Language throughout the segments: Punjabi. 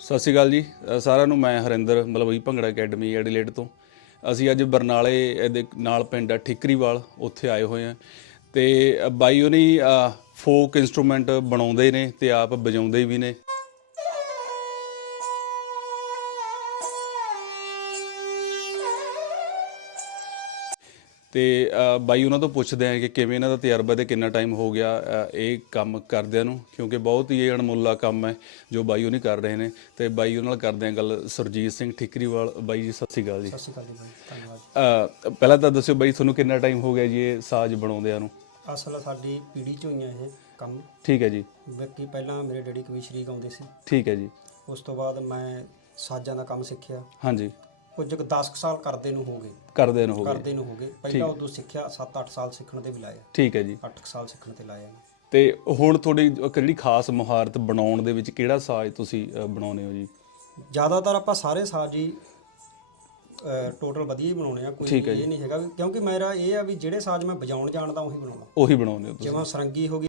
ਸਤਿ ਸ਼੍ਰੀ ਅਕਾਲ ਜੀ। ਅ, ਸਾਰਿਆਂ ਨੂੰ ਮੈਂ ਹਰਿੰਦਰ ਮਲਵਈ ਭੰਗੜਾ ਅਕੈਡਮੀ ਐਡੀਲੇਟ ਤੋਂ। ਅਸੀਂ ਅੱਜ ਬਰਨਾਲੇ ਇਹਦੇ ਨਾਲ ਪਿੰਡ ਆ ਠਿਕਰੀਵਾਲ ਉੱਥੇ ਆਏ ਹੋਏ ਆ। ਤੇ ਅ, ਬਾਈ ਉਹਨੀ ਫੋਕ ਇਨਸਟਰੂਮੈਂਟ ਬਣਾਉਂਦੇ ਨੇ ਤੇ ਆਪ ਵਜਾਉਂਦੇ ਵੀ ਨੇ। ਤੇ ਬਾਈ ਉਹਨਾਂ ਤੋਂ ਪੁੱਛਦੇ ਆ ਕਿ ਕਿਵੇਂ ਇਹਨਾਂ ਦਾ ਤਜਰਬਾ ਤੇ ਕਿੰਨਾ ਟਾਈਮ ਹੋ ਗਿਆ ਇਹ ਕੰਮ ਕਰਦਿਆਂ ਨੂੰ ਕਿਉਂਕਿ ਬਹੁਤ ਹੀ ਇਹ ਅਣਮੁੱਲਾ ਕੰਮ ਹੈ ਜੋ ਬਾਈ ਉਹਨੀ ਕਰ ਰਹੇ ਨੇ। ਤੇ ਬਾਈ ਉਹਨਾਂ ਨਾਲ ਕਰਦੇ ਆ ਗੱਲ ਸੁਰਜੀਤ ਸਿੰਘ ਠਿਕਰੀਵਾਲ। ਬਾਈ ਜੀ ਸਤਿ ਸ਼੍ਰੀ ਅਕਾਲ ਜੀ। ਸਤਿ ਸ਼੍ਰੀ ਅਕਾਲ ਜੀ ਧੰਨਵਾਦ। ਅ, ਪਹਿਲਾਂ ਤਾਂ ਦੱਸਿਓ ਬਾਈ ਤੁਹਾਨੂੰ ਕਿੰਨਾ ਟਾਈਮ ਹੋ ਗਿਆ ਜੀ ਇਹ ਸਾਜ਼ ਬਣਾਉਂਦਿਆਂ ਨੂੰ? ਅਸਲ ਸਾਡੀ ਪੀੜ੍ਹੀ ਚੋਂ ਹੀ ਆ ਇਹ ਕੰਮ। ਠੀਕ ਹੈ ਜੀ। ਬਾਕੀ ਪਹਿਲਾਂ ਮੇਰੇ ਡੈਡੀ ਕਵੀਸ਼ਰੀ ਗਾਉਂਦੇ ਸੀ। ਠੀਕ ਹੈ ਜੀ। ਉਸ ਤੋਂ ਬਾਅਦ ਮੈਂ ਸਾਜ਼ਾਂ ਦਾ ਕੰਮ ਸਿੱਖਿਆ। ਹਾਂਜੀ। ਕੁਝ ਕੁ 10 ਕੁ ਸਾਲ ਕਰਦੇ ਨੂੰ ਹੋ ਗਏ। ਕਰਦੇ ਨੂੰ ਹੋ ਗਏ। ਕਰਦੇ ਨੂੰ ਹੋ ਗਏ। ਪਹਿਲਾਂ ਉਦੋਂ ਸਿੱਖਿਆ 7-8 ਸਾਲ ਸਿੱਖਣ ਤੇ ਵੀ ਲਾਇਆ ਠੀਕ ਹੈ ਜੀ। 8 ਸਾਲ ਸਿੱਖਣ ਤੇ ਲਾਇਆ। ਤੇ ਹੁਣ ਤੁਹਾਡੀ ਇੱਕ ਜਿਹੜੀ ਖਾਸ ਮੁਹਾਰਤ ਬਣਾਉਣ ਦੇ ਵਿੱਚ ਕਿਹੜਾ ਸਾਜ਼ ਤੁਸੀਂ ਅ, ਬਣਾਉਂਦੇ ਹੋ ਜੀ? ਜ਼ਿਆਦਾਤਰ ਆਪਾਂ ਸਾਰੇ ਸਾਜ਼ ਹੀ ਟੋਟਲ ਵਧੀਆ ਹੀ ਬਣਾਉਣੇ ਆ। ਕੋਈ ਇਹ ਨਹੀਂ ਹੈਗਾ ਵੀ- ਕਿਉਂਕਿ ਮੇਰਾ ਇਹ ਆ ਵੀ ਜਿਹੜੇ ਸਾਜ਼ ਮੈਂ ਵਜਾਉਣ ਜਾਣਦਾ ਉਹੀ ਬਣਾਉਣਾ। ਉਹੀ ਬਣਾਉਂਦੇ ਹੋ ਤੁਸੀਂ। ਜਿਵੇਂ ਸਰੰਗੀ ਹੋ ਗਈ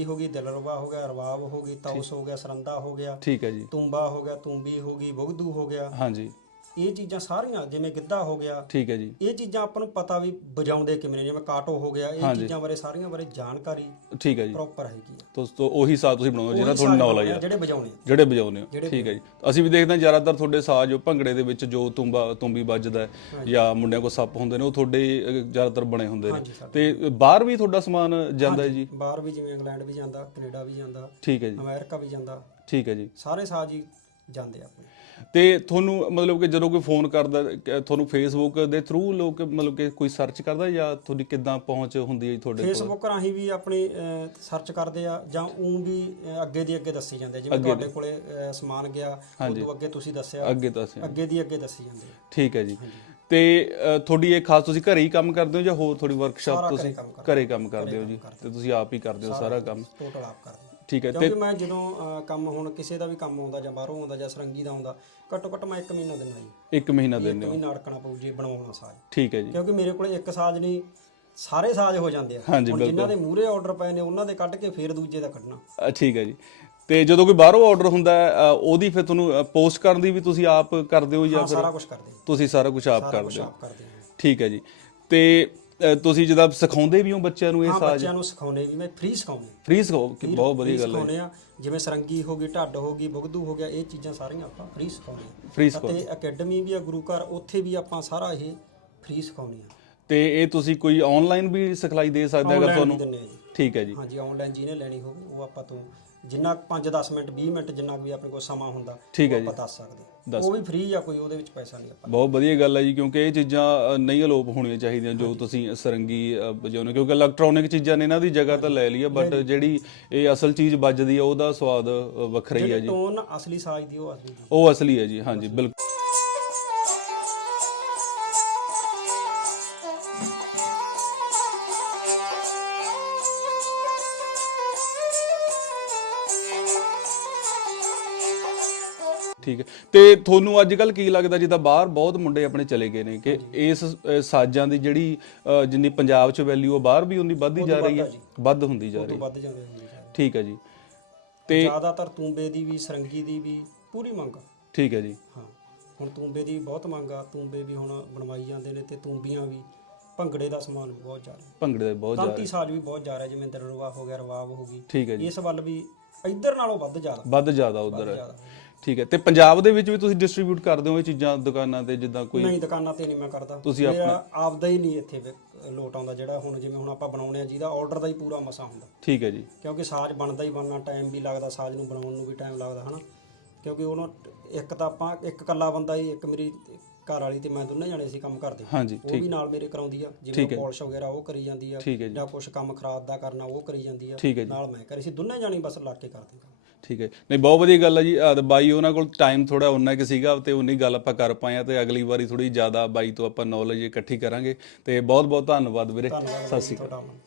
ਗੀ ਹੋ ਗਈ ਦਿਲਰਬਾ ਹੋ ਗਿਆ ਰਵਾਬ ਹੋ ਗਈ ਤੌਸ ਹੋ ਗਿਆ ਸਰੰਦਾ ਹੋ ਗਿਆ ਠੀਕ ਹੈ ਜੀ। ਤੁੰਬਾ ਹੋ ਗਿਆ ਤੁੰਬੀ ਹੋ ਗਈ ਬੁਗਦੂ ਹੋ ਗਿਆ। ਹਾਂਜੀ। ਇਹ ਚੀਜ਼ਾਂ ਸਾਰੀਆਂ ਜਿਵੇਂ ਗਿੱਧਾ ਹੋ ਗਿਆ ਠੀਕ ਹੈ ਜੀ। ਇਹ ਚੀਜ਼ਾਂ ਆਪਾਂ ਨੂੰ ਪਤਾ ਵੀ ਵਜਾਉਂਦੇ ਕਿਵੇਂ ਨੇ ਜਿਵੇਂ ਕਾਟੋ ਹੋ ਗਿਆ ਇਹ ਚੀਜ਼ਾਂ ਬਾਰੇ ਸਾਰੀਆਂ ਬਾਰੇ ਜਾਣਕਾਰੀ ਠੀਕ ਹੈ ਜੀ। ਪ੍ਰੋਪਰ ਹੈਗੀ ਆ। ਦੋਸਤੋ ਉਹੀ ਸਾਜ਼ ਤੁਸੀਂ ਬਣਾਉਂਦੇ ਹੋ ਜਿਹਨਾਂ ਤੁਹਾਨੂੰ ਨੌਲੇਜ ਆ। ਜਿਹੜੇ ਵਜਾਉਣੇ ਆ। ਜਿਹੜੇ ਵਜਾਉਂਦੇ ਹੋ ਠੀਕ ਹੈ ਜੀ। ਅਸੀਂ ਵੀ ਦੇਖਦੇ ਹਾਂ ਜ਼ਿਆਦਾਤਰ ਤੁਹਾਡੇ ਸਾਜ਼ ਭੰਗੜੇ ਦੇ ਵਿੱਚ ਜੋ ਤੁੰਬਾ ਤੁੰਬੀ ਵੱਜਦਾ ਹੈ ਜਾਂ ਮੁੰਡਿਆਂ ਕੋਲ ਸੱਪ ਹੁੰਦੇ ਨੇ ਉਹ ਤੁਹਾਡੇ ਅਹ, ਜ਼ਿਆਦਾਤਰ ਬਣੇ ਹੁੰਦੇ ਨੇ। ਹਾਂਜੀ ਸਰ। ਤੇ ਬਾਹਰ ਵੀ ਤੁਹਾਡਾ ਸਮਾਨ ਜਾਂਦਾ ਹੈ ਜੀ? ਬਾਹਰ ਵੀ ਜਿਵੇਂ ਇੰਗਲੈਂਡ ਵੀ ਜਾਂਦਾ ਕੈਨੇਡਾ ਵੀ ਜਾਂਦਾ ਠੀਕ ਹੈ ਜੀ। ਅਮਰੀਕਾ ਵੀ ਜਾਂਦਾ। ਠੀਕ ਹੈ ਜੀ। ਸਾਰੇ ਸਾਜ਼ ਹੀ ਜਾਂਦੇ ਆਪਣੇ। ਤੇ ਤੁਹਾਨੂੰ ਮਤਲਬ ਕਿ ਜਦੋਂ ਕੋਈ ਫੋਨ ਕਰਦਾ ਕਿ ਤੁਹਾਨੂੰ ਫੇਸਬੁੱਕ ਦੇ ਥਰੂ ਲੋਕ ਮਤਲਬ ਕਿ ਕੋਈ ਸਰਚ ਕਰਦਾ ਜਾਂ ਤੁਹਾਡੀ ਕਿੱਦਾਂ ਪਹੁੰਚ ਹੁੰਦੀ ਹੈ ਜੀ ਤੁਹਾਡੇ ਕੋਲ? ਫੇਸਬੁੱਕ ਰਾਹੀਂ ਵੀ ਆਪਣੀ ਸਰਚ ਕਰਦੇ ਆ ਜਾਂ ਉਹ ਵੀ ਅਹ, ਅੱਗੇ ਦੀ ਅੱਗੇ ਦੱਸੀ ਜਾਂਦੇ ਆ। ਜਿਵੇਂ ਤੁਹਾਡੇ ਕੋਲੇ ਅਹ, ਸਮਾਨ ਗਿਆ ਉਦੋਂ ਅੱਗੇ ਤੁਸੀਂ ਦੱਸਿਆ ਅੱਗੇ ਤਾਂ ਅਸੀਂ ਅੱਗੇ ਦੀ ਅੱਗੇ ਦੱਸੀ ਜਾਂਦੇ ਆ। ਠੀਕ ਹੈ ਜੀ। ਤੇ ਅ, ਤੁਹਾਡੀ ਇਹ ਖਾਸ ਤੁਸੀਂ ਘਰੇ ਹੀ ਕੰਮ ਕਰਦੇ ਹੋ ਜਾਂ ਹੋਰ ਥੋੜੀ ਵਰਕਸ਼ਾਪ ਸਾਰਾ ਤੁਸੀਂ ਘਰੇ ਕੰਮ ਕਰਦੇ ਘਰੇ ਕੰਮ ਕਰਦੇ ਹੋ ਜੀ? ਤੇ ਤੁਸੀਂ ਆਪ ਹੀ ਕਰਦੇ ਹੋ ਸਾਰਾ ਕੰਮ? ਟੋਟਲ ਆਪ ਕਰਦੇ ਆ। ਠੀਕ ਹੈ ਤੇ ਕਿਉਂਕਿ ਮੈਂ ਜਦੋਂ ਅਹ, ਕੰਮ ਹੁਣ ਕਿਸੇ ਦਾ ਵੀ ਕੰਮ ਆਉਂਦਾ ਜਾਂ ਬਾਹਰੋਂ ਆਉਂਦਾ ਜਾਂ ਸਰੰਗੀ ਦਾ ਆਉਂਦਾ ਘੱਟੋ ਘੱਟ ਮੈਂ 1 ਮਹੀਨਾ ਦਿੰਦਾ ਜੀ। ਇੱਕ ਮਹੀਨਾ ਇੱਕ ਦਿੰਦੇ ਹੋ। ਮਹੀਨਾ ਅੜਕਣਾ ਪਊ ਜੀ ਬਣਾਉਣਾ ਸਾਜ਼। ਠੀਕ ਹੈ ਜੀ। ਕਿਉਂਕਿ ਮੇਰੇ ਕੋਲੇ ਇੱਕ ਸਾਜ਼ ਨਹੀਂ ਸਾਰੇ ਸਾਜ਼ ਹੋ ਜਾਂਦੇ ਆ। ਹਾਂਜੀ, ਜਿਨ੍ਹਾਂ ਦੇ ਮੂਹਰੇ ਆਰਡਰ ਪਏ ਨੇ ਉਹਨਾਂ ਦੇ ਕੱਢ ਕੇ ਫੇਰ ਦੂਜੇ ਦਾ ਕੱਢਣਾ। ਅ, ਠੀਕ ਹੈ ਜੀ। ਤੇ ਜਦੋਂ ਕੋਈ ਬਾਹਰੋਂ ਆਰਡਰ ਹੁੰਦਾ ਹੈ ਅ, ਉਹਦੀ ਫਿਰ ਤੁਹਾਨੂੰ ਪੋਸਟ ਕਰਨ ਦੀ ਵੀ ਤੁਸੀਂ ਆਪ ਕਰਦੇ ਹੋ ਜਾਂ ਹਾਂ ਫਿਰ ਸਾਰਾ ਕੁਝ ਕਰਦੇ ਤੁਸੀਂ ਸਾਰਾ ਕੁਝ ਆਪ ਕਰਦੇ ਹੋ? ਆਪ ਕਰਦੇ ਆ ਠੀਕ ਹੈ ਜੀ। ਤੇ ਅ, ਤੁਸੀਂ ਜਿਹਦਾ ਸਿਖਾਉਂਦੇ ਵੀ ਹੋ ਬੱਚਿਆਂ ਨੂੰ ਇਹ ਹਾਂ ਸਾਜ਼? ਬੱਚਿਆਂ ਨੂੰ ਸਿਖਾਉਣੇ ਵੀ ਮੈਂ ਫ੍ਰੀ ਸਿਖਾਉਣੇ ਫ੍ਰੀ ਸਿਖਾਓ? ਕਿ ਬਹੁਤ ਵਧੀਆ ਗੱਲ ਹੈ। ਸਿਖਾਉਣੇ ਆ। ਜਿਵੇਂ ਸਰੰਗੀ ਹੋ ਗਈ ਢੱਡ ਹੋ ਗਈ ਬੁਗਦੂ ਹੋ ਗਿਆ ਇਹ ਚੀਜ਼ਾਂ ਸਾਰੀਆਂ ਆਪਾਂ ਫ੍ਰੀ ਸਿਖਾਉਣੇ ਆ। ਫ੍ਰੀ ਸਿਖਾਓ। ਅਤੇ ਅਕੈਡਮੀ ਵੀ ਆ ਗੁਰੂ ਘਰ ਉੱਥੇ ਵੀ ਆਪਾਂ ਸਾਰਾ ਇਹ ਫ੍ਰੀ ਸਿਖਾਉਣੇ ਆ। ਤੇ ਇਹ ਤੁਸੀਂ ਕੋਈ ਆਨਲਾਈਨ ਵੀ ਸਿਖਲਾਈ ਦੇ ਸਕਦੇ ਅਗਰ Online ਵੀ ਤੁਹਾਨੂੰ? ਦਿੰਦੇ ਆ ਜੀ। ਠੀਕ ਹੈ ਜੀ। ਹਾਂਜੀ ਆਨਲਾਈਨ ਜਿਹਨੇ ਲੈਣੀ ਹੋਵੇ ਉਹ ਆਪਾਂ ਤੋਂ ਜਿੰਨਾ 5-10 ਮਿੰਟ 20 ਮਿੰਟ ਜਿੰਨਾ ਵੀ ਆਪਣੇ ਕੋਲ ਸਮਾਂ ਹੁੰਦਾ ਠੀਕ ਹੈ ਉਹ ਆਪਾਂ ਦੱਸ ਸਕਦੇ ਹਾਂ। ਉਹ ਵੀ ਫ੍ਰੀ ਆ ਕੋਈ ਉਹਦੇ ਵਿੱਚ ਪੈਸਾ ਨਹੀਂ ਆਪਾਂ। ਬਹੁਤ ਵਧੀਆ ਗੱਲ ਹੈ ਜੀ ਕਿਉਂਕਿ ਇਹ ਚੀਜ਼ਾਂ ਅ, ਨਹੀਂ ਅਲੋਪ ਹੋਣੀਆਂ ਚਾਹੀਦੀਆਂ ਜੋ ਤੁਸੀਂ ਸਰੰਗੀ ਅ, ਵਜਾਉਂਦੇ ਹੋ। ਕਿਉਂਕਿ ਇਲੈਕਟ੍ਰੋਨਿਕ ਚੀਜ਼ਾਂ ਨੇ ਇਹਨਾਂ ਦੀ ਜਗ੍ਹਾ ਤਾਂ ਲੈ ਲਈ ਹੈ ਬਟ ਜਿਹੜੀ ਇਹ ਅਸਲ ਚੀਜ਼ ਵੱਜਦੀ ਹੈ ਉਹਦਾ ਸਵਾਦ ਅ, ਵੱਖਰਾ ਹੀ ਹੈ ਜੀ। ਟੋਨ ਅਸਲੀ ਸਾਜ਼ ਦੀ ਉਹ ਅਸਲੀ ਦੀ ਉਹ ਅਸਲੀ ਹੈ ਜੀ ਹਾਂਜੀ ਬਿਲਕੁਲ। ਠੀਕ ਹੈ। ਤੇ ਤੁਹਾਨੂੰ ਅੱਜ ਕੱਲ ਕੀ ਲੱਗਦਾ ਜਿੱਦਾਂ ਬਾਹਰ ਬਹੁਤ ਮੁੰਡੇ ਆਪਣੇ ਚਲੇ ਗਏ ਨੇ ਕਿ ਇਸ ਅ, ਸਾਜ਼ਾਂ ਦੀ ਜਿਹੜੀ ਅ, ਜਿੰਨੀ ਪੰਜਾਬ 'ਚ ਵੈਲਿਊ ਉਹ ਬਾਹਰ ਵੀ ਉਨੀ ਵੱਧਦੀ ਜਾ ਰਹੀ ਹੈ? ਵੱਧ ਹੁੰਦੀ ਜਾ ਰਹੀ ਹੈ। ਵੱਧ ਜਾਂਦੇ ਹੁੰਦੇ ਆ ਠੀਕ ਹੈ ਜੀ। ਤੇ ਜ਼ਿਆਦਾਤਰ ਤੂੰਬੇ ਦੀ ਵੀ ਸਰੰਗੀ ਦੀ ਵੀ ਪੂਰੀ ਮੰਗ ਆ। ਠੀਕ ਹੈ ਜੀ। ਹਾਂ ਹੁਣ ਤੂੰਬੇ ਦੀ ਬਹੁਤ ਮੰਗ ਆ। ਤੂੰਬੇ ਵੀ ਹੁਣ ਬਣਵਾਈ ਜਾਂਦੇ ਨੇ ਤੇ ਤੂੰਬੀਆਂ ਵੀ ਭੰਗੜੇ ਦਾ ਸਮਾਨ ਵੀ ਬਹੁਤ ਜ਼ਿਆਦਾ। ਭੰਗੜੇ ਦਾ ਬਹੁਤ ਜ਼ਿਆਦਾ। ਤਾਂਤੀ ਸਾਜ਼ ਵੀ ਬਹੁਤ ਜ਼ਿਆਦਾ ਜਿਵੇਂ ਦਰਰਵਾ ਹੋ ਗਿਆ ਰਵਾਬ ਹੋ ਗਈ। ਠੀਕ ਹੈ ਜੀ। ਇਸ ਵੱਲ ਵੀ ਇੱਧਰ ਨਾਲੋਂ ਵੱਧ ਜ਼ਿਆਦਾ। ਵੱਧ ਜ਼ਿਆਦਾ ਉਧਰ। ਜ਼ਿਆਦਾ। ਠੀਕ ਹੈ। ਤੇ ਪੰਜਾਬ ਦੇ ਵਿੱਚ ਵੀ ਤੁਸੀਂ ਡਿਸਟ੍ਰੀਬਿਊਟ ਕਰਦੇ ਹੋ ਇਹ ਚੀਜ਼ਾਂ ਦੁਕਾਨਾਂ ਤੇ ਜਿੱਦਾਂ ਕੋਈ ਨਹੀਂ ਦੁਕਾਨਾਂ ਤੇ ਨਹੀਂ ਮੈਂ ਕਰਦਾ। ਤੁਸੀਂ ਮੇਰਾ ਆਪਦਾ ਹੀ ਨਹੀਂ ਇੱਥੇ ਲੋਟ ਆਉਂਦਾ ਜਿਹੜਾ ਹੁਣ ਜਿਵੇਂ ਹੁਣ ਆਪਾਂ ਬਣਾਉਣੇ ਆ ਜਿਹਦਾ ਆਰਡਰ ਦਾ ਹੀ ਪੂਰਾ ਮਸਾ ਹੁੰਦਾ। ਠੀਕ ਹੈ ਜੀ। ਕਿਉਂਕਿ ਸਾਜ਼ ਬਣਦਾ ਹੀ ਬਣਨਾ ਟਾਈਮ ਵੀ ਲੱਗਦਾ ਸਾਜ਼ ਨੂੰ ਬਣਾਉਣ ਨੂੰ ਵੀ ਟਾਈਮ ਲੱਗਦਾ ਹਨਾ। ਕਿਉਂਕਿ ਉਹਨੂੰ ਇੱਕ ਤਾਂ ਆਪਾਂ ਇੱਕ ਕੱਲਾ ਬੰਦਾ ਹੀ ਇੱਕ ਮੇਰੀ ਘਰ ਵਾਲੀ ਤੇ ਮੈਂ ਦੋਨੇ ਜਾਣੇ ਸੀ ਕੰਮ ਕਰਦੇ ਹਾਂਜੀ ਉਹ ਵੀ ਨਾਲ ਮੇਰੇ ਕਰਾਉਂਦੀ ਆ ਜਿਵੇਂ ਪਾਲਿਸ਼ ਵਗੈਰਾ ਉਹ ਕਰੀ ਜਾਂਦੀ ਆ ਠੀਕ ਹੈ ਜੀ। ਜਾਂ ਕੁਝ ਕੰਮ ਖਰਾਦ ਦਾ ਕਰਨਾ ਉਹ ਕਰੀ ਜਾਂਦੀ ਆ ਠੀਕ ਹੈ ਜੀ। ਨਾਲ ਮੈਂ ਕਰੀ। ਸੀ ਦੋਨੇ ਜਾਣੇ ਬਸ ਲੱਗ ਕੇ ਕਰਦੇ ਕੰਮ ਠੀਕ ਹੈ। ਨਹੀਂ ਬਹੁਤ ਵਧੀਆ ਗੱਲ ਹੈ ਜੀ। ਆਹ ਤੇ ਬਾਈ ਉਹਨਾਂ ਕੋਲ ਟਾਈਮ ਥੋੜਾ ਉਨਾ ਕਿ ਸੀਗਾ ਤੇ ਉਨੀ ਗੱਲ ਆਪਾਂ ਕਰ ਪਾਏ ਆ ਤੇ ਅਗਲੀ ਵਾਰੀ ਥੋੜੀ ਜ਼ਿਆਦਾ ਬਾਈ ਤੋਂ ਆਪਾਂ ਨੌਲੇਜ ਇਕੱਠੀ ਕਰਾਂਗੇ। ਤੇ ਬਹੁਤ ਬਹੁਤ ਧੰਨਵਾਦ ਵੀਰੇ। ਸਤਿ ਸ਼੍ਰੀ ਅਕਾਲ।